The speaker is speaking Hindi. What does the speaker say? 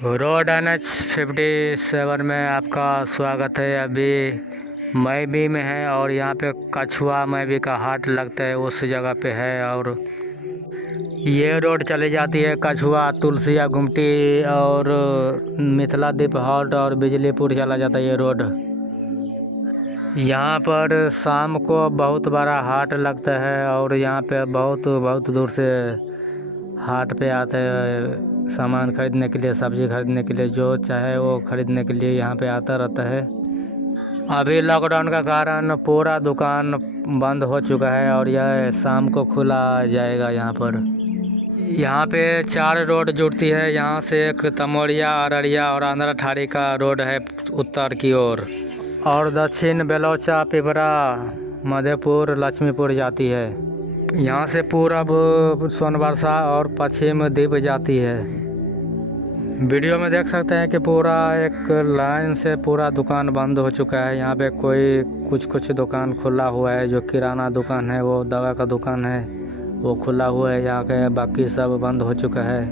रोड NH57 में आपका स्वागत है। अभी मई बी में है और यहाँ पे कछुआ मई बी का हाट लगता है, उस जगह पे है। और ये रोड चली जाती है कछुआ, तुलसिया गुमटी और मिथिला दीप हॉल्ट और बिजलीपुर चला जाता है ये रोड। यहाँ पर शाम को बहुत बड़ा हाट लगता है और यहाँ पे बहुत दूर से हाट पे आते हैं सामान खरीदने के लिए, सब्जी खरीदने के लिए, जो चाहे वो खरीदने के लिए यहाँ पे आता रहता है। अभी लॉकडाउन का कारण पूरा दुकान बंद हो चुका है और यह शाम को खुला जाएगा। यहाँ पे 4 रोड जुड़ती है। यहाँ से एक तमोरिया, अररिया और आंध्रा ठाड़ी का रोड है उत्तर की ओर, और दक्षिण बेलौचा, पिपरा, मधेपुर, लक्ष्मीपुर जाती है। यहाँ से पूरब सोनबरसा और पश्चिम द्वीप जाती है। वीडियो में देख सकते हैं कि पूरा एक लाइन से पूरा दुकान बंद हो चुका है। यहाँ पे कोई कुछ दुकान खुला हुआ है, जो किराना दुकान है, वो दवा का दुकान है, वो खुला हुआ है। यहाँ के बाकी सब बंद हो चुका है।